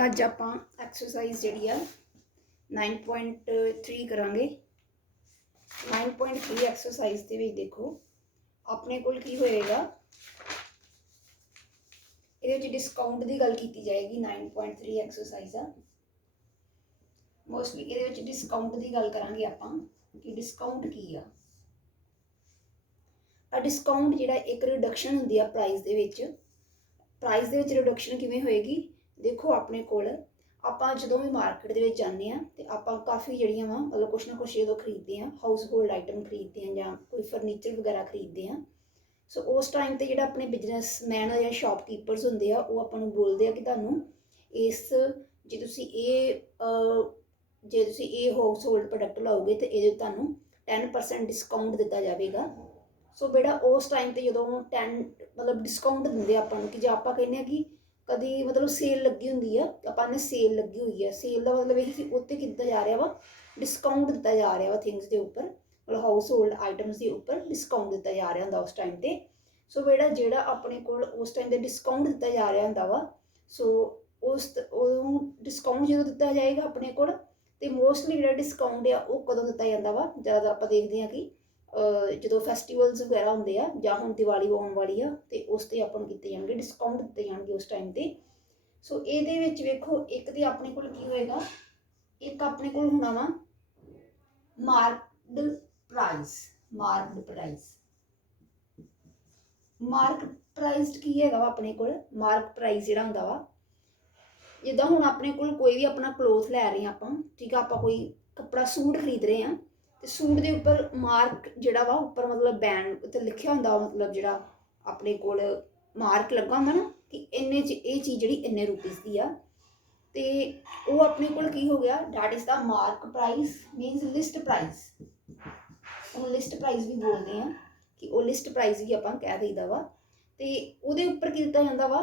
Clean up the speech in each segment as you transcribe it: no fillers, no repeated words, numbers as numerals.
बेटा अज आप एक्सरसाइज जी 9.3 करांगे। 9.3 एक्सरसाइज के देखो अपने कोल की होएगा, ये डिस्काउंट की गल की जाएगी। 9.3 एक्सरसाइज आ मोस्टली ये डिस्काउंट की गल करांगे आपां कि डिस्काउंट की आ। डिस्काउंट जिहड़ा एक रिडक्शन हुंदी आ प्राइस दे विच। प्राइस दे विच रिडक्शन किवें होएगी, देखो अपने कोल आपां जदों भी मार्केट दे विच जांदे आ ते आपां काफ़ी जिहड़ियां वा मतलब कुछ ना कुछ जदों खरीददे आ, हाउस होल्ड आइटम खरीददे आ जां कोई फर्नीचर वगैरह खरीददे आ। सो उस टाइम ते जिहड़ा अपने बिजनसमैन या शॉपकीपर्स हुंदे आ ओह आपां नूं बोलदे आ कि तुहानूं इस जे तुसीं ये हाउस होल्ड प्रोडक्ट लाओगे तो ये तुहानूं 10% डिस्काउंट दिता जाएगा। सो बेटा उस टाइम ते जदों 10 मतलब डिस्काउंट दिंदे आपां नूं कि जे आपां कहने कि कदी मतलब सेल लगी हुंदी आ, आपां ने सेल लगी हुई है, सेल का मतलब यही कि उत्ते कितना जा रहा वा डिस्काउंट दिता जा रहा वा थिंग्स के उपर, मतलब हाउस होल्ड आइटम्स के उपर डिस्काउंट दिता जा रहा हुंदा उस टाइम ते। सो बेटा जिहड़ा अपने कोल उस टाइम ते डिस्काउंट दिता जा रहा हुंदा वा, सो उस डिस्काउंट जो दिता जाएगा अपने कोल ते मोस्टली जिहड़ा डिस्काउंट आ वो कदों दिता जांदा वा, ज़्यादातर आपां देखदे आ कि जो फैसटिवल्स वगैरह होंगे आ जां हुण दिवाली आने वाली आ ते उस ते आपां नूं कीते जाणगे डिस्काउंट दिते जाणगे उस टाइम ते। सो ये वेखो एक तो अपने कोल की होएगा, एक अपने कोल होना वा marked price. Marked price mark price की है अपने कोल मार्क प्राइस जिहड़ा हुंदा वा, जिद्दां हुण अपने कोल कोई भी अपना क्लोथ लै रहे हैं आपां, ठीक है, आपां कोई कपड़ा सूट खरीद रहे हैं तो सूट के उपर मार्क जिहड़ा वा उपर मतलब बैन उत्ते लिखिया हुंदा, मतलब जिहड़ा अपने कोल मार्क लगा हुंदा ना कि इन्ने च ये चीज़ जिहड़ी इन्ने रुपीज़ की आ, ते वो अपने कोल की हो गया that is the mark price मीनस list price. उन्हें लिस्ट प्राइस भी बोलते हैं कि वो लिस्ट प्राइस भी आपां कह दईदा वा। ते उहदे उपर की दिता जांदा वा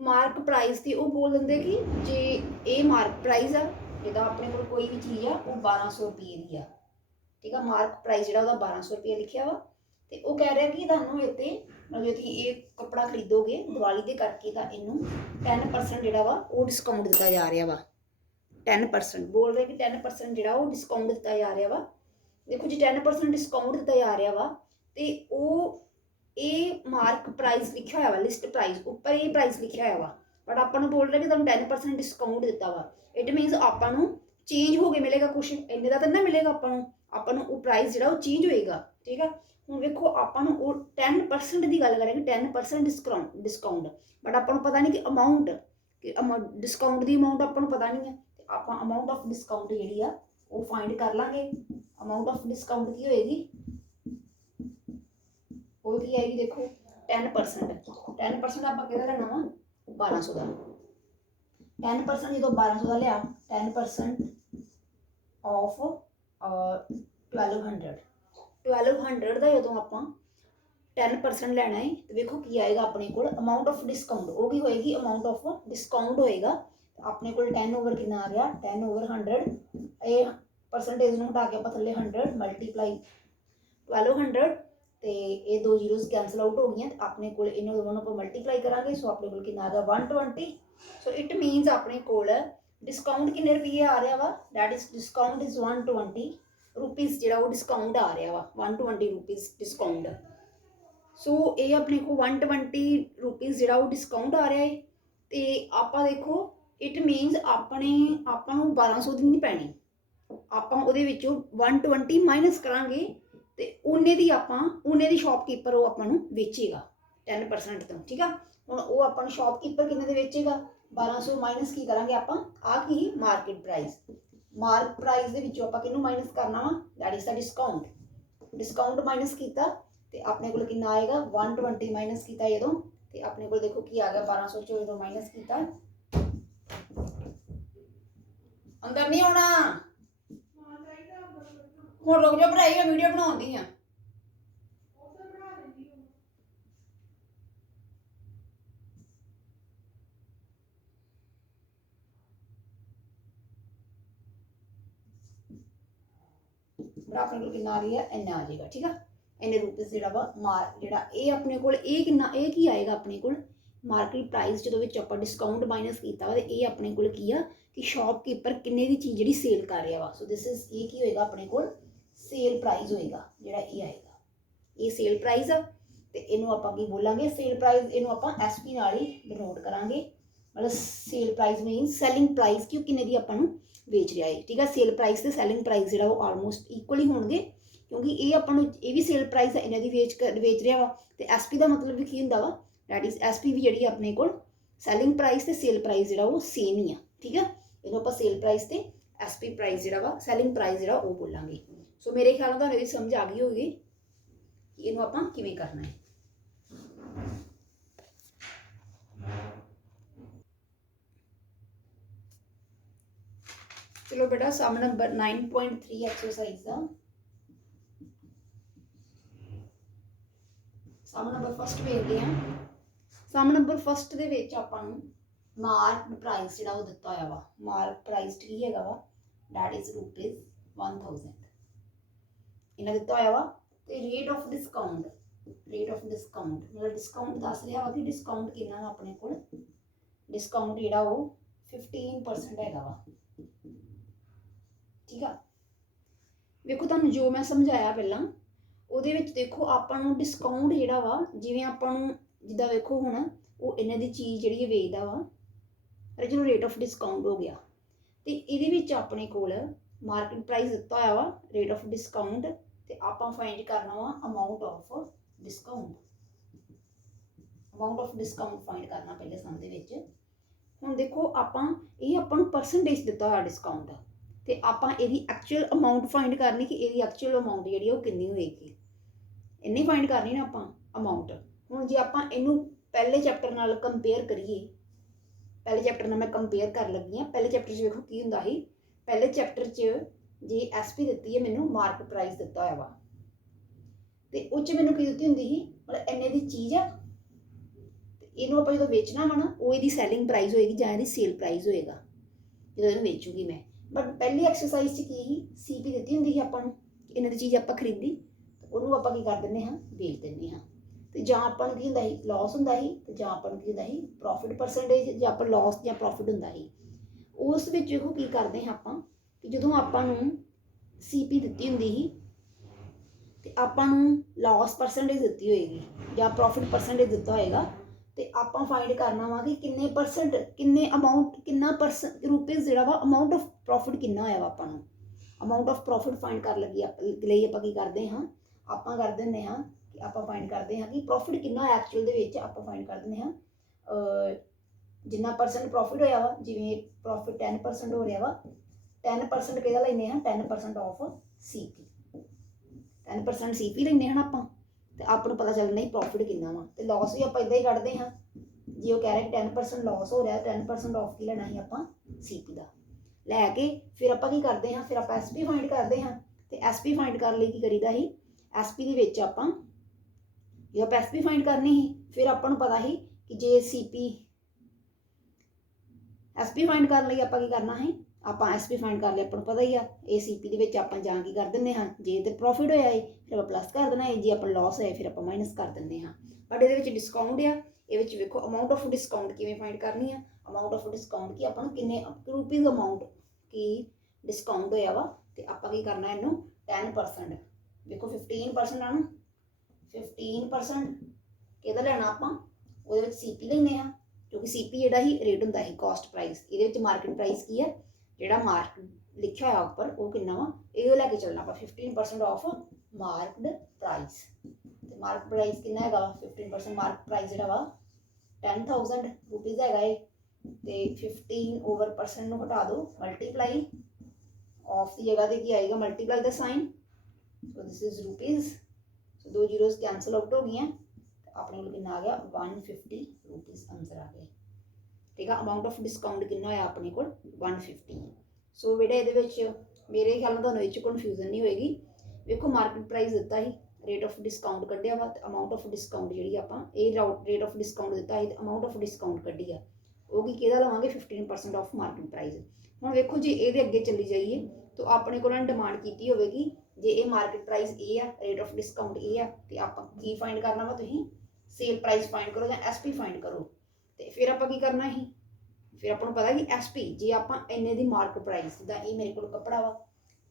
मार्क प्राइस की, वो बोल देंगे कि जे ये मार्क प्राइस आ जिदा अपने को कोई भी चीज़ आ वो 1200 रुपये की आ, ठीक है, मार्क प्राइस जो 1200 रुपये लिखा वा। तो वह कह रहा कि तुहानूं इत्ते मतलब जो ये कपड़ा खरीदोगे दिवाली के करके तो इनू 10% जोड़ा वा वो डिस्काउंट दिता जा रहा वा। 10% बोल रहे कि 10% जोड़ा वो डिस्काउंट दिता जा रहा वा। देखो जी 10% डिस्काउंट दिता जा रहा वा तो ये मार्क प्राइस लिखा हुआ वा, लिस्ट प्राइस उपर ये प्राइस लिखा हुआ वा, बट आपको बोल रहे कि तुम 10% डिस्काउंट दिता वा। इट मीनस आपू चेंज हो गए मिलेगा, कुछ इन्ने का तो ना मिलेगा आपू प्राइस जो चेंज होएगा, ठीक है। हूँ देखो आपू 10% की गल करेंगे, 10% डिस्काउंट, बट आपको पता नहीं कि अमाउंट कि डिस्काउंट की अमाउंट आपको पता नहीं है। आप अमाउंट ऑफ डिस्काउंट जी आ वो फाइंड कर लाँगे। अमाउंट ऑफ डिस्काउंट की होएगी, वो की आएगी देखो 10%। 10% आप लेना वा 1200 का। 10% जो 1200 का लिया 10% ऑफ 1200 का जो आप 10% लेना है तो देखो की आएगा अपने को अमाउंट ऑफ डिस्काउंट, वो की होएगी अमाउंट ऑफ डिस्काउंट होएगा अपने को 10 ओवर कि आ गया 10 ओवर 100, ये परसेंटेज में हटा के आप थले 100 मल्टीप्लाई 1200 तो ये 2 जीरोज़ कैंसल आउट हो गई, अपने को इन्होंने दोनों पर मल्टीप्लाई करा। सो अपने को कितना आ गया 120। सो इट मीनस अपने को डिस्काउंट किन्ने रुपये आ रहा वा, that is discount is 120 rupees जो वो डिस्काउंट आ रहा वा 120 रुपीज़ डिस्काउंट। सो ये अपने को 120 रुपीज़ जो डिस्काउंट आ रहा है तो आप देखो इट मीनस अपने आपू 1200 की नहीं पैनी, आप 120 माइनस करांगे तो उन्ने दी आपां उन्ने दी शॉपकीपर वो आपां नूं बेचेगा 10% तो, ठीक है। हुण वो आपां नूं शॉपकीपर किन्ने दे बेचेगा 1200 माइनस की करांगे आपां आ की मार्केट प्राइस। मार्क प्राइस दे विचों आपां किहनूं माइनस करना वा that is the discount. Discount minus कीता ते अपने कोल कितना आएगा 120 माइनस कीता जदों ते अपने कोल देखो की आ गया 1200 चों जदों माइनस कीता अंदर नहीं आना। हुण रुक जाओ भराई मैं वीडियो बनाउंदी हां। अपने को कितना आ रही है इन्ना आ जाएगा, ठीक है। इन्ने रुपीज़ जो मार जो अपने को कितना ये की आएगा अपने को ਮਾਰਕੀਟ ਪ੍ਰਾਈਸ ਜਦੋਂ ਵਿੱਚ ਆਪਾਂ ਡਿਸਕਾਊਂਟ ਮਾਈਨਸ ਕੀਤਾ ਵਾ ਤੇ ਇਹ ਆਪਣੇ ਕੋਲ ਕੀ ਆ ਕਿ ਸ਼ਾਪਕੀਪਰ ਕਿੰਨੇ ਦੀ ਚੀਜ਼ ਜਿਹੜੀ ਸੇਲ ਕਰ ਰਿਹਾ ਵਾ। ਸੋ ਦਿਸ ਇਜ਼ ਇਹ ਕੀ ਹੋਏਗਾ ਆਪਣੇ ਕੋਲ ਸੇਲ ਪ੍ਰਾਈਸ ਹੋਏਗਾ ਜਿਹੜਾ ਇਹ ਆਏਗਾ, ਇਹ ਸੇਲ ਪ੍ਰਾਈਸ ਆ। ਤੇ ਇਹਨੂੰ ਆਪਾਂ ਕੀ ਬੋਲਾਂਗੇ ਸੇਲ ਪ੍ਰਾਈਸ, ਇਹਨੂੰ ਆਪਾਂ SP ਨਾਲ ਹੀ ਡਿਨੋਟ ਕਰਾਂਗੇ। ਮਤਲਬ sale price means selling price ਕਿ ਉਹ ਕਿੰਨੇ ਦੀ ਆਪਾਂ ਨੂੰ ਵੇਚ ਰਿਹਾ ਹੈ। ਠੀਕ ਹੈ, ਸੇਲ ਪ੍ਰਾਈਸ ਤੇ ਸੈਲਿੰਗ ਪ੍ਰਾਈਸ ਜਿਹੜਾ ਉਹ ਆਲਮੋਸਟ ਇਕੁਅਲ ਹੀ ਹੋਣਗੇ ਕਿਉਂਕਿ ਇਹ ਆਪਾਂ ਨੂੰ ਇਹ ਵੀ ਸੇਲ ਪ੍ਰਾਈਸ ਹੈ ਇਹਨਾਂ ਦੀ ਵੇਚ ਰਿਹਾ ਵਾ ਤੇ SP ਦਾ ਮਤਲਬ ਵੀ ਕੀ ਹੁੰਦਾ ਵਾ ਦੈਟ ਇਜ਼ SP ਵੀ ਜਿਹੜੀ ਆਪਣੇ ਕੋਲ ਸੈਲਿੰਗ ਪ੍ਰਾਈਸ ਤੇ ਸੇਲ ਪ੍ਰਾਈਸ ਜਿਹੜਾ ਉਹ ਸੇਮ ਹੀ ਆ। ਠੀਕ ਹੈ, ਇਹਨੂੰ ਆਪਾਂ ਸੇਲ ਪ੍ਰਾਈਸ ਤੇ SP ਪ੍ਰਾਈਸ ਜਿਹੜਾ ਵਾ ਸੈਲਿੰਗ ਪ੍ਰਾਈਸ ਜਿਹੜਾ ਉਹ ਬੋਲਾਂਗੇ। ਸੋ ਮੇਰੇ ਖਿਆਲ ਨਾਲ ਤੁਹਾਨੂੰ ਇਹ ਸਮਝ ਆ ਗਈ ਹੋਗੀ ਕਿ ਇਹਨੂੰ ਆਪਾਂ ਕਿਵੇਂ ਕਰਨਾ ਹੈ। ਚਲੋ ਬੇਟਾ ਸਮ ਨੰਬਰ 9.3 ਐਕਸਰਸਾਈਜ਼ ਦਾ ਸਮ ਨੰਬਰ ਫਸਟ ਵੇਖਦੇ ਹਾਂ। ਸਮ ਨੰਬਰ ਫਸਟ ਦੇ ਵਿੱਚ ਆਪਾਂ ਨੂੰ ਮਾਰਕਡ ਪ੍ਰਾਈਸ ਜਿਹੜਾ ਉਹ ਦਿੱਤਾ ਹੋਇਆ ਵਾ। ਮਾਰਕ ਪ੍ਰਾਈਸ ਕੀ ਹੈਗਾ ਵਾ ਦੈਟ ਇਜ਼ ₹1000 ਇਹਨਾਂ ਦਿੱਤਾ ਹੋਇਆ ਵਾ। ਤੇ ਰੇਟ ਆਫ ਡਿਸਕਾਊਂਟ ਮਤਲਬ ਡਿਸਕਾਊਂਟ ਦੱਸ ਰਿਹਾ ਵਾ ਕਿ ਡਿਸਕਾਊਂਟ ਕਿੰਨਾ ਵਾ ਆਪਣੇ ਕੋਲ। ਡਿਸਕਾਊਂਟ ਜਿਹੜਾ ਉਹ 15% ਹੈਗਾ ਵਾ। ਠੀਕ ਆ, ਵੇਖੋ ਤੁਹਾਨੂੰ ਜੋ ਮੈਂ ਸਮਝਾਇਆ ਪਹਿਲਾਂ ਉਹਦੇ ਵਿੱਚ ਦੇਖੋ ਆਪਾਂ ਨੂੰ ਡਿਸਕਾਊਂਟ ਜਿਹੜਾ ਵਾ ਜਿਵੇਂ ਆਪਾਂ ਨੂੰ ਜਿੱਦਾਂ ਵੇਖੋ ਹੁਣ ਉਹ ਇਹਨਾਂ ਦੀ ਚੀਜ਼ ਜਿਹੜੀ ਵੇਚਦਾ ਵਾ ਚਲੋ ਰੇਟ ਆਫ ਡਿਸਕਾਊਂਟ ਹੋ ਗਿਆ ਤੇ ਇਹਦੇ ਵਿੱਚ ਆਪਣੇ ਕੋਲ ਮਾਰਕੀਟ ਪ੍ਰਾਈਸ ਦਿੱਤਾ ਹੋਇਆ ਵਾ ਰੇਟ ਆਫ ਡਿਸਕਾਊਂਟ ਤੇ ਆਪਾਂ ਫਾਈਂਡ ਕਰਨਾ ਵਾ amount of discount. Amount of discount find ਕਰਨਾ ਪਹਿਲੇ ਸਮ ਦੇ ਵਿੱਚ। ਹੁਣ ਦੇਖੋ ਆਪਾਂ ਨੂੰ ਪਰਸੈਂਟੇਜ ਦਿੱਤਾ ਹੋਇਆ ਡਿਸਕਾਊਂਟ ਦਾ ਤੇ ਆਪਾਂ ਇਹਦੀ ਐਕਚੁਅਲ ਅਮਾਊਂਟ ਫਾਈਂਡ ਕਰਨੀ ਕਿ ਇਹਦੀ ਐਕਚੁਅਲ ਅਮਾਊਂਟ ਜਿਹੜੀ ਉਹ ਕਿੰਨੀ ਹੋਏਗੀ। ਇੰਨੀ ਫਾਈਂਡ ਕਰਨੀ ਨਾ ਆਪਾਂ ਅਮਾਊਂਟ। ਹੁਣ ਜੇ ਆਪਾਂ ਇਹਨੂੰ ਪਹਿਲੇ ਚੈਪਟਰ ਨਾਲ ਕੰਪੇਅਰ ਕਰੀਏ, ਪਹਿਲੇ ਚੈਪਟਰ ਨਾਲ ਮੈਂ ਕੰਪੇਅਰ ਕਰ ਲੱਗੀ ਹਾਂ। ਪਹਿਲੇ ਚੈਪਟਰ 'ਚ ਵੇਖੋ ਕੀ ਹੁੰਦਾ ਸੀ। ਪਹਿਲੇ ਚੈਪਟਰ 'ਚ ਜੇ SP ਦਿੱਤੀ ਹੈ ਮੈਨੂੰ ਮਾਰਕੀਟ ਪ੍ਰਾਈਸ ਦਿੱਤਾ ਹੋਇਆ ਵਾ ਤੇ ਉਹ 'ਚ ਮੈਨੂੰ ਕੀ ਦਿੱਤੀ ਹੁੰਦੀ ਸੀ ਮਤਲਬ ਇੰਨੇ ਦੀ ਚੀਜ਼ ਆ ਤੇ ਇਹਨੂੰ ਆਪਾਂ ਜਦੋਂ ਵੇਚਣਾ ਵਾ ਨਾ ਉਹ ਇਹਦੀ ਸੈਲਿੰਗ ਪ੍ਰਾਈਸ ਹੋਏਗੀ ਜਾਂ ਇਹਦੀ ਸੇਲ ਪ੍ਰਾਈਸ ਹੋਏਗਾ ਜਦੋਂ ਇਹਨੂੰ ਵੇਚੂਗੀ ਮੈਂ। ਬਟ ਪਹਿਲੀ ਐਕਸਰਸਾਈਜ਼ 'ਚ ਕੀ ਸੀ CP ਦਿੱਤੀ ਹੁੰਦੀ ਸੀ ਆਪਾਂ ਨੂੰ ਇਹਨਾਂ ਦੀ ਚੀਜ਼ ਆਪਾਂ ਖਰੀਦੀ ਉਹਨੂੰ ਆਪਾਂ ਕੀ ਕਰ ਦਿੰਦੇ ਹਾਂ ਵੇਚ ਦਿੰਦੇ ਹਾਂ ਤੇ ਜਾਂ ਆਪਾਂ ਨੂੰ ਕੀ ਹੁੰਦਾ ਸੀ ਲਾਸ ਹੁੰਦਾ ਸੀ ਤੇ ਜਾਂ ਆਪਾਂ ਨੂੰ ਕੀ ਹੁੰਦਾ ਸੀ ਪ੍ਰੋਫਿਟ ਪਰਸੈਂਟੇਜ ਜਾਂ ਆਪਾਂ ਲਾਸ ਜਾਂ ਪ੍ਰੋਫਿਟ ਹੁੰਦਾ ਸੀ। ਉਸ ਵਿੱਚ ਇਹੋ ਕੀ ਕਰਦੇ ਹਾਂ ਆਪਾਂ ਕਿ ਜਦੋਂ ਆਪਾਂ ਨੂੰ CP ਦਿੱਤੀ ਹੁੰਦੀ ਸੀ ਤੇ ਆਪਾਂ ਨੂੰ ਲਾਸ ਪਰਸੈਂਟੇਜ ਦਿੱਤੀ ਹੋਏਗੀ ਜਾਂ ਪ੍ਰੋਫਿਟ ਪਰਸੈਂਟੇਜ ਦਿੱਤਾ ਹੋਏਗਾ ਤੇ ਆਪਾਂ ਫਾਈਂਡ ਕਰਨਾ ਵਾ ਕਿ ਕਿੰਨੇ ਪਰਸੈਂਟ ਕਿੰਨੇ ਅਮਾਊਂਟ ਕਿੰਨਾ ਰੁਪੀਜ਼ ਜਿਹੜਾ ਵਾ ਅਮਾਊਂਟ ਆਫ ਪ੍ਰੋਫਿਟ ਕਿੰਨਾ ਹੋਇਆ ਵਾ। ਆਪਾਂ ਨੂੰ ਅਮਾਊਂਟ ਆਫ ਪ੍ਰੋਫਿਟ ਫਾਈਂਡ ਕਰ ਲਈ ਆਪਾਂ ਕੀ ਕਰਦੇ ਹਾਂ ਆਪਾਂ ਕਰ ਦਿੰਦੇ ਹਾਂ ਕਿ ਆਪਾਂ ਫਾਈਂਡ ਕਰਦੇ ਹਾਂ ਕਿ ਪ੍ਰੋਫਿਟ ਕਿੰਨਾ ਹੋਇਆ ਐਕਚੁਅਲ ਦੇ ਵਿੱਚ। ਆਪਾਂ ਫਾਈਂਡ ਕਰ ਦਿੰਦੇ ਹਾਂ ਜਿੰਨਾ ਪਰਸੈਂਟ ਪ੍ਰੋਫਿਟ ਹੋਇਆ ਵਾ ਜਿਵੇਂ ਪ੍ਰੋਫਿਟ 10% ਹੋ ਰਿਹਾ ਵਾ 10% ਕਿਹਦਾ ਲੈਂਦੇ ਹਾਂ 10% ਆਫ CP 10% CP ਲੈਂਦੇ ਹਨ ਆਪਾਂ ਤੇ ਆਪਾਂ ਨੂੰ ਪਤਾ ਚੱਲਦਾ ਨਹੀਂ ਪ੍ਰੋਫਿਟ ਕਿੰਨਾ ਵਾ। ਤੇ ਲਾਸ ਵੀ ਆਪਾਂ ਇਦਾਂ ਹੀ ਕੱਢਦੇ ਹਾਂ ਜੇ ਉਹ ਕਹਿ ਰਹੇ 10% ਲਾਸ ਹੋ ਰਿਹਾ 10% ਆਫ ਕੀ ਲੈਣਾ ਸੀ ਆਪਾਂ CP ਦਾ ਲੈ ਕੇ ਫਿਰ ਆਪਾਂ ਕੀ ਕਰਦੇ ਹਾਂ ਫਿਰ ਆਪਾਂ SP ਫਾਈਂਡ ਕਰਦੇ ਹਾਂ ਤੇ SP ਫਾਈਂਡ ਕਰਨ ਲਈ ਕੀ ਕਰੀਦਾ ਸੀ SP ਦੇ ਵਿੱਚ ਆਪਾਂ ਜਦੋਂ ਆਪਾਂ SP ਫਾਈਂਡ ਕਰਨੀ ਸੀ ਫਿਰ ਆਪਾਂ ਨੂੰ ਪਤਾ ਸੀ ਕਿ ਜੇ SP ਫਾਈਂਡ ਕਰਨ ਲਈ ਆਪਾਂ ਕੀ ਕਰਨਾ ਹੈ ਆਪਾਂ SP ਫਾਈਂਡ ਕਰ ਲਿਆ ਆਪਾਂ ਨੂੰ ਪਤਾ ਹੀ ਆ ਇਹ CP ਦੇ ਵਿੱਚ ਆਪਾਂ ਜਾਂ ਕੀ ਕਰ ਦਿੰਦੇ ਹਾਂ ਜੇ ਤੇ ਪ੍ਰੋਫਿਟ ਹੋਇਆ ਹੈ ਫਿਰ ਆਪਾਂ ਪਲੱਸ ਕਰ ਦੇਣਾ ਹੈ ਜੇ ਆਪਾਂ ਲਾਸ ਹੋਇਆ ਫਿਰ ਆਪਾਂ ਮਾਈਨਸ ਕਰ ਦਿੰਦੇ ਹਾਂ। ਬਟ ਇਹਦੇ ਵਿੱਚ ਡਿਸਕਾਊਂਟ ਆ ਇਹ ਵਿੱਚ ਵੇਖੋ ਅਮਾਊਂਟ ਆਫ ਡਿਸਕਾਊਂਟ ਕਿਵੇਂ ਫਾਈਂਡ ਕਰਨੀ ਆ। ਅਮਾਊਂਟ ਆਫ ਡਿਸਕਾਊਂਟ ਕੀ ਆਪਾਂ ਨੂੰ ਕਿੰਨੇ ਰੁਪੀਜ਼ ਅਮਾਊਂਟ ਕੀ ਡਿਸਕਾਊਂਟ ਹੋਇਆ ਵਾ ਤੇ ਆਪਾਂ ਕੀ ਕਰਨਾ ਇਹਨੂੰ 10% ਵੇਖੋ 15% ਆ ਨਾ 15% ਕਿਹਦਾ ਲੈਣਾ ਆਪਾਂ ਉਹਦੇ ਵਿੱਚ CP ਲੈਂਦੇ ਹਾਂ ਕਿਉਂਕਿ CP ਜਿਹੜਾ ਹੀ ਰੇਟ ਹੁੰਦਾ ਹੈ ਕਾਸਟ ਪ੍ਰਾਈਸ। ਇਹਦੇ ਵਿੱਚ ਮਾਰਕੀਟ ਪ੍ਰਾਈਸ ਕੀ ਹੈ ਜਿਹੜਾ ਮਾਰਕੀਟ ਲਿਖਿਆ ਹੋਇਆ ਉੱਪਰ ਉਹ ਕਿੰਨਾ ਵਾ ਇਹ ਲੈ ਕੇ ਚੱਲਣਾ ਆਪਾਂ 15% ਆਫ ਮਾਰਕਡ ਪ੍ਰਾਈਸ ਤੇ ਮਾਰਕਡ ਪ੍ਰਾਈਸ ਕਿੰਨਾ ਹੈਗਾ ਵਾ 15% ਮਾਰਕਡ ਪ੍ਰਾਈਸ ਜਿਹੜਾ ਵਾ 10,000 ਰੁਪੀਜ਼ ਹੈਗਾ ਏ ਤੇ 15% ਨੂੰ ਹਟਾ ਦਿਓ ਮਲਟੀਪਲਾਈ ਆਫ ਦੀ ਜਗ੍ਹਾ ਤੇ ਕੀ ਆਏਗਾ ਮਲਟੀਪਲਾਈ ਦਾ sign so this is rupees so ਦੋ ਜ਼ੀਰੋਜ਼ ਕੈਂਸਲ ਆਊਟ ਹੋ ਗਈਆਂ ਆਪਣੇ ਕੋਲ ਕਿੰਨਾ ਆ ਗਿਆ 150 ਰੁਪੀਜ਼ ਆਨਸਰ ਆ ਗਿਆ। ਠੀਕ ਆ ਅਮਾਊਂਟ ਆਫ ਡਿਸਕਾਊਂਟ ਕਿੰਨਾ ਹੋਇਆ ਆਪਣੇ ਕੋਲ 150। ਸੋ ਬੇਟਾ ਇਹਦੇ ਵਿੱਚ ਮੇਰੇ ਖਿਆਲ ਨਾਲ ਤੁਹਾਨੂੰ ਇਹ 'ਚ ਕਨਫਿਊਜ਼ਨ ਨਹੀਂ ਹੋਏਗੀ। ਵੇਖੋ ਮਾਰਕੀਟ ਪ੍ਰਾਈਸ ਦਿੱਤਾ ਸੀ ਰੇਟ ਆਫ ਡਿਸਕਾਊਂਟ ਕੱਢਿਆ ਵਾ ਤੇ ਅਮਾਊਂਟ ਆਫ ਡਿਸਕਾਊਂਟ ਜਿਹੜੀ ਆਪਾਂ ਇਹ ਰੇਟ ਆਫ ਡਿਸਕਾਊਂਟ ਦਿੱਤਾ ਸੀ ਤੇ ਅਮਾਊਂਟ ਆਫ ਡਿਸਕਾਊਂਟ ਕੱਢੀ ਆ ਉਹ ਕੀ ਕਿਹਦਾ ਲਵਾਂਗੇ 15% ਆਫ ਮਾਰਕੀਟ ਪ੍ਰਾਈਸ। ਹੁਣ ਵੇਖੋ ਜੇ ਇਹਦੇ ਅੱਗੇ ਚੱਲੀ ਜਾਈਏ ਤਾਂ ਆਪਣੇ ਕੋਲ ਡਿਮਾਂਡ ਕੀਤੀ ਹੋਵੇਗੀ ਜੇ ਇਹ ਮਾਰਕੀਟ ਪ੍ਰਾਈਸ ਇਹ ਆ ਰੇਟ ਆਫ ਡਿਸਕਾਊਂਟ ਇਹ ਆ ਤੇ ਆਪਾਂ ਕੀ ਫਾਈਂਡ ਕਰਨਾ ਵਾ ਤੁਸੀਂ ਸੇਲ ਪ੍ਰਾਈਸ ਫਾਈਂਡ ਕਰੋ ਜਾਂ SP ਫਾਈਂਡ ਕਰੋ। फिर आप की करना ही, फिर अपन पता कि SP जे आप इन्ने की मार्केट प्राइस दा, ये मेरे को कपड़ा वा,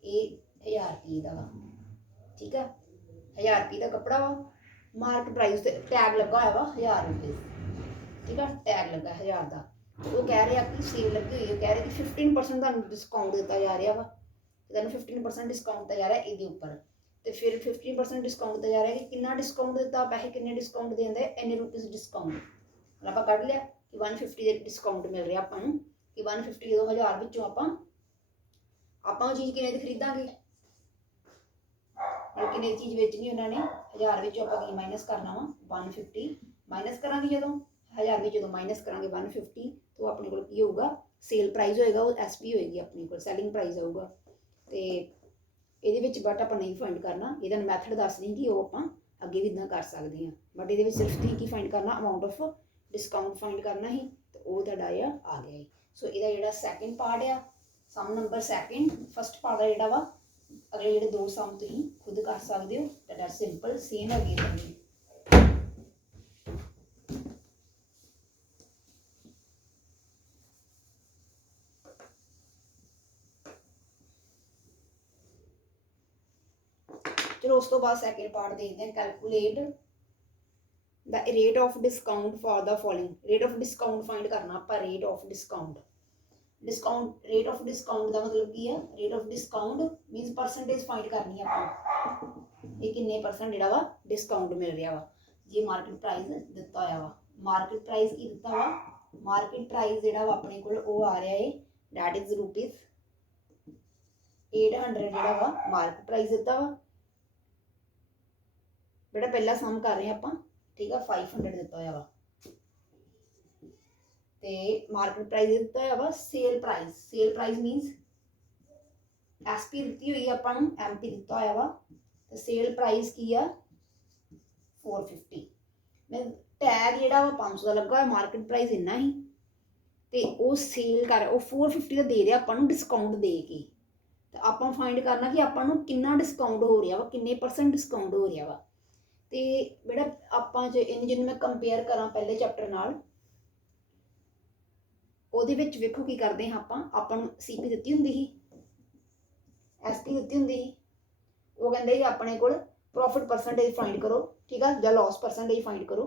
ये 1000 रुपये का वा, ठीक है 1000 रुपये का कपड़ा वा, मार्केट प्राइस टैग लगा हुआ वा 1000 रुपये, ठीक है टैग लगा 1000 का। वो कह रहे हैं कि सेल लगी हुई है, कह रहे कि 15% तुहानू डिस्काउंट दिता जा रहा वा, तुहानू 15% डिस्काउंट दिता जा रहा है ये उपर, तो फिर 15% डिस्काउंट दिता जा रहा है कि कितना डिस्काउंट दिता, पैसे कितने डिस्काउंट देंगे, इन्ने रुपीज़ डिस्काउंट हम आप कढ़ लिया कि 150 के डिस्काउंट मिल रहा आपू कि 150 जो 1000 ਵਿੱਚੋਂ ਆਪਾਂ चीज़ किन्ने दी खरीदांगे, किन्ने चीज़ बेचनी उन्होंने 1000 ਵਿੱਚੋਂ ਆਪਾਂ की माइनस करना वा 150 माइनस करांगे जो 1000 में जो माइनस करांगे 150 तो अपने को की होगा सेल प्राइस होएगा, वो SP होएगी अपने को सैलिंग प्राइस आऊगा। तो ये बट आप नहीं फाइंड करना, ये मैथड दस रही कि वो आप अगे भी इदा कर सकते हैं, बट ये सिर्फ तुम की फाइंड करना अमाउंट ऑफ डिस्काउंट फाइंड करना ही, तो वो आ गया है। सो यदा जो सैकेंड पार्ट आ सम नंबर सैकेंड, फस्ट पार्ट का जोड़ा वा अगले जो दो सम तुम खुद कर सकते हो, दैट आर सिंपल सेम है। चलो उस तो बाद सैकेंड पार्ट देखते हैं, calculate the rate of discount for the following. Rate of discount find करना आप, rate of discount, discount rate of discount का मतलब की है, rate of discount मीनस percentage find करनी है आप, ये किन्ने परसेंट जो वा डिस्काउंट मिल रहा वा, जी मार्केट प्राइस दिता हुआ वा, मार्केट प्राइस की दिता वा, मार्केट प्राइस जो अपने को आ रहा है दैट इज रुपीज़ 800 जो वा मार्केट प्राइस दिता वा, बेटा पहला सम कर रहे हैं आप, ठीक है 500 दिता हुआ वा, तो मार्केट प्राइस दिता हुआ वा, सेल प्राइस मीनस SP दी हुई है अपन MP दिता हुआ वा, तो सेल प्राइस की है 450, मैं टैग जो 500 का लगा हुआ, मार्केट प्राइस इन्ना ही, तो वो सेल कर वो 450 का दे रहा अपन डिस्काउंट दे के, तो आप फाइंड करना कि अपन कितना डिस्काउंट हो रहा वा, किन्ने परसेंट डिस्काउंट हो रहा वा। तो बेटा आप जिन्हें मैं कंपेयर करा पहले चैप्टर नाल, ਉਹਦੇ ਵਿੱਚ ਵੇਖੋ की करते हैं ਆਪਾਂ ਨੂੰ CP ਦਿੱਤੀ ਹੁੰਦੀ ਸੀ, SP ਦਿੱਤੀ ਹੁੰਦੀ ਸੀ, ਉਹ ਕਹਿੰਦੇ ਜੀ ਆਪਣੇ ਕੋਲ प्रॉफिट परसेंटेज फाइंड करो, ठीक है या लॉस परसेंटेज फाइंड करो,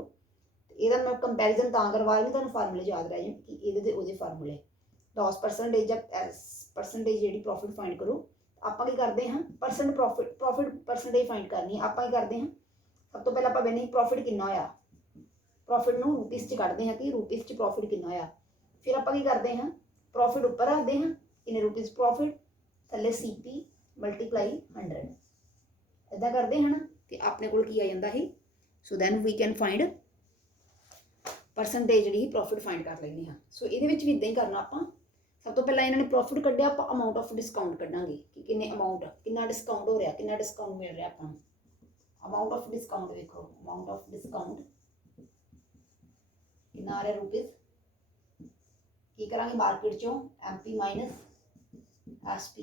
ਇਹਦਾ मैं कंपैरिजन ਤਾਂ करवा रही ਤੁਹਾਨੂੰ फार्मूले याद रह जाए कि ਇਹਦੇ ਉਹਦੇ फार्मूले लॉस परसेंटेज या परसेंटेज जी प्रॉफिट फाइंड करो, आप की करते हैं प्रॉफिट परसेंटेज फाइंड करनी है, आप ही करते हैं सब तो पहले आप वेने प्रॉफिट कितना होया, प्रॉफिट में रुपीज़ च कढ़ते हैं कि रुपीज़ च प्रॉफिट कितना होया, फिर आप करते हैं प्रॉफिट उपर रखते हैं किन्ने रुपीज़ प्रॉफिट, थले CP मल्टीप्लाई 100 इदा करते हैं ना, तो अपने को आ जाता है। So then we can find percentage जी प्रॉफिट फाइंड कर लेंगे हाँ। सो ये भी इदा ही करना आप, सब तो पहले इन्होंने प्रॉफिट कढ़िया, आप अमाउंट ऑफ डिस्काउंट कढ़ांगे कि किन्ने अमाउंट कितना डिस्काउंट हो रहा, कितना डिस्काउंट मिल रहा आपको, अमाउंट ऑफ डिस्काउंट देखो, अमाउंट ऑफ डिस्काउंट कितना आ रहा रुपीज़, की करा मार्केट चो MP माइनस SP,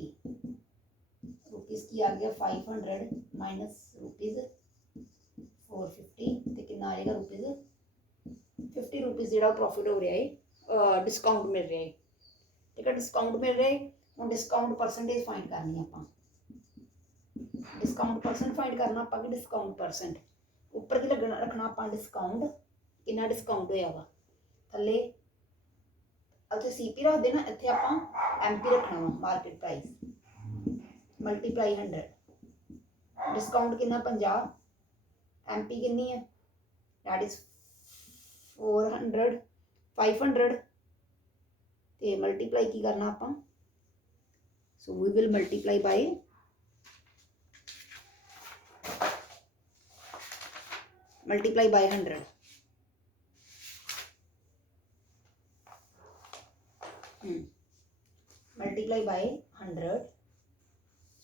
रुपीज़ की आ गया 500 माइनस रुपीज़ 450, तो कितना आएगा रुपीज़ 50 रुपीज़ जो प्रॉफिट हो रहा है, डिस्काउंट मिल रहा है, ठीक है डिस्काउंट मिल रहा है। हम डिस्काउंट परसेंटेज फाइंड करनी है, आप डिस्काउंट परसेंट फाइंड करना आप कि डिस्काउंट परसेंट उपर की लगना रखना आप डिस्काउंट कितना डिस्काउंट होया वा, थले इतने CP रख देना, इतने आप MP रखना वा मार्केट प्राइस मल्टीप्लाई 100, डिस्काउंट कितना 50, MP कितनी है दैट इज 400 500, तो मल्टीप्लाई की करना आप, so we will multiply by multiply by 100, multiply by 100,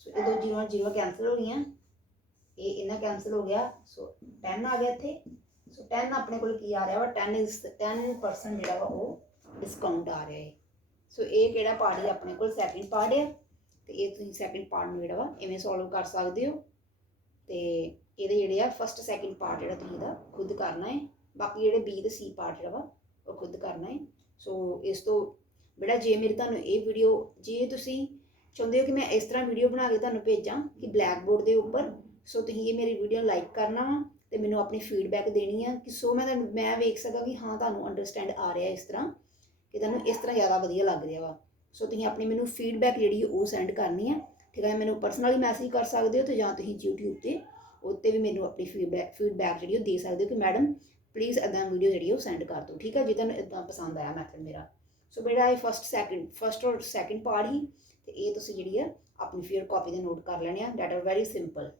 so ये दो जीरो जीरो कैंसल हो गई, ये इन्ना कैंसल हो गया, सो 10 आ गया इतने, सो 10 अपने को आ रहा वा 10% जो वो डिस्काउंट आ रहा है। सो ये किहड़ा पार्ट है अपने को सैकेंड पार्ट है, तो ये तुम सैकेंड पार्ट में जो इवें सॉल्व कर सकते हो, तो ये फस्ट सैकेंड पार्ट जो खुद करना है, बाकी जो B तो C पार्ट जो ਉਹ ਖੁਦ ਕਰਨਾ ਹੈ। ਸੋ ਇਸ ਤੋਂ ਬੇਟਾ ਜੇ ਮੇਰੀ ਤੁਹਾਨੂੰ ਇਹ ਵੀਡੀਓ, ਜੇ ਤੁਸੀਂ ਚਾਹੁੰਦੇ ਹੋ ਕਿ ਮੈਂ ਇਸ ਤਰ੍ਹਾਂ ਵੀਡੀਓ ਬਣਾ ਕੇ ਤੁਹਾਨੂੰ ਭੇਜਾਂ ਕਿ ਬਲੈਕ ਬੋਰਡ ਦੇ ਉੱਪਰ, ਸੋ ਤੁਸੀਂ ਇਹ ਮੇਰੀ ਵੀਡੀਓ ਲਾਈਕ ਕਰਨਾ ਵਾ ਅਤੇ ਮੈਨੂੰ ਆਪਣੀ ਫੀਡਬੈਕ ਦੇਣੀ ਆ ਕਿ ਸੋ ਮੈਂ ਵੇਖ ਸਕਾਂ ਕਿ ਹਾਂ ਤੁਹਾਨੂੰ ਅੰਡਰਸਟੈਂਡ ਆ ਰਿਹਾ ਇਸ ਤਰ੍ਹਾਂ, ਕਿ ਤੁਹਾਨੂੰ ਇਸ ਤਰ੍ਹਾਂ ਜ਼ਿਆਦਾ ਵਧੀਆ ਲੱਗ ਰਿਹਾ ਵਾ। ਸੋ ਤੁਸੀਂ ਆਪਣੀ ਮੈਨੂੰ ਫੀਡਬੈਕ ਜਿਹੜੀ ਉਹ ਸੈਂਡ ਕਰਨੀ ਹੈ, ਠੀਕ ਹੈ। ਮੈਨੂੰ ਪਰਸਨਲੀ ਮੈਸੇਜ ਕਰ ਸਕਦੇ ਹੋ ਅਤੇ ਜਾਂ ਤੁਸੀਂ YouTube 'ਤੇ ਉੱਤੇ ਵੀ ਮੈਨੂੰ ਆਪਣੀ ਫੀਡਬੈਕ ਜਿਹੜੀ ਉਹ ਦੇ ਸਕਦੇ ਹੋ ਕਿ ਮੈਡਮ ਪਲੀਜ਼ ਇੱਦਾਂ ਵੀਡੀਓ ਜਿਹੜੀ ਉਹ ਸੈਂਡ ਕਰ ਦਿਓ, ਠੀਕ ਹੈ, ਜੇ ਤੁਹਾਨੂੰ ਇੱਦਾਂ ਪਸੰਦ ਆਇਆ ਮੈਥਡ ਮੇਰਾ। ਸੋ ਬੇਟਾ ਇਹ ਫਸਟ ਔਰ ਸੈਕਿੰਡ ਪਾਰਟ ਹੀ, ਅਤੇ ਇਹ ਤੁਸੀਂ ਜਿਹੜੀ ਆ ਆਪਣੀ ਫੇਰ ਕਾਪੀ 'ਤੇ ਨੋਟ ਕਰ ਲੈਣੇ ਆ। That are very simple.